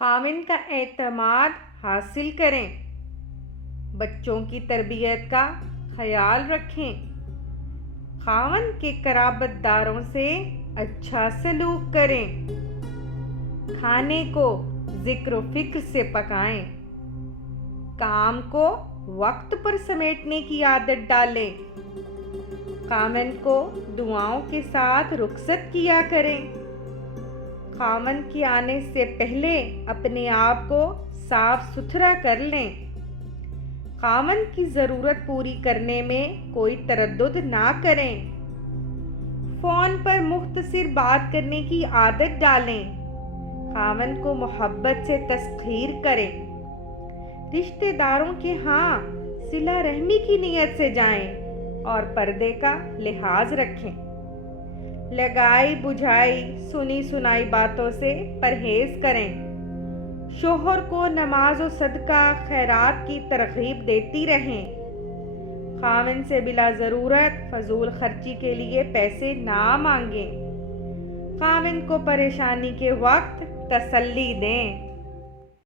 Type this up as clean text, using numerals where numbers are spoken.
خاوند کا اعتماد حاصل کریں، بچوں کی تربیت کا خیال رکھیں، خاوند کے قرابت داروں سے اچھا سلوک کریں، کھانے کو ذکر و فکر سے پکائیں، کام کو وقت پر سمیٹنے کی عادت ڈالیں، خاوند کو دعاؤں کے ساتھ رخصت کیا کریں، خاوند کے آنے سے پہلے اپنے آپ کو صاف ستھرا کر لیں، خاوند کی ضرورت پوری کرنے میں کوئی تردد نہ کریں، فون پر مختصر بات کرنے کی عادت ڈالیں، خاوند کو محبت سے تسخیر کریں، رشتہ داروں کے ہاں صلہ رحمی کی نیت سے جائیں اور پردے کا لحاظ رکھیں، لگائی بجھائی سنی سنائی باتوں سے پرہیز کریں، شوہر کو نماز و صدقہ خیرات کی ترغیب دیتی رہیں، خاوند سے بلا ضرورت فضول خرچی کے لیے پیسے نہ مانگیں، خاوند کو پریشانی کے وقت تسلی دیں،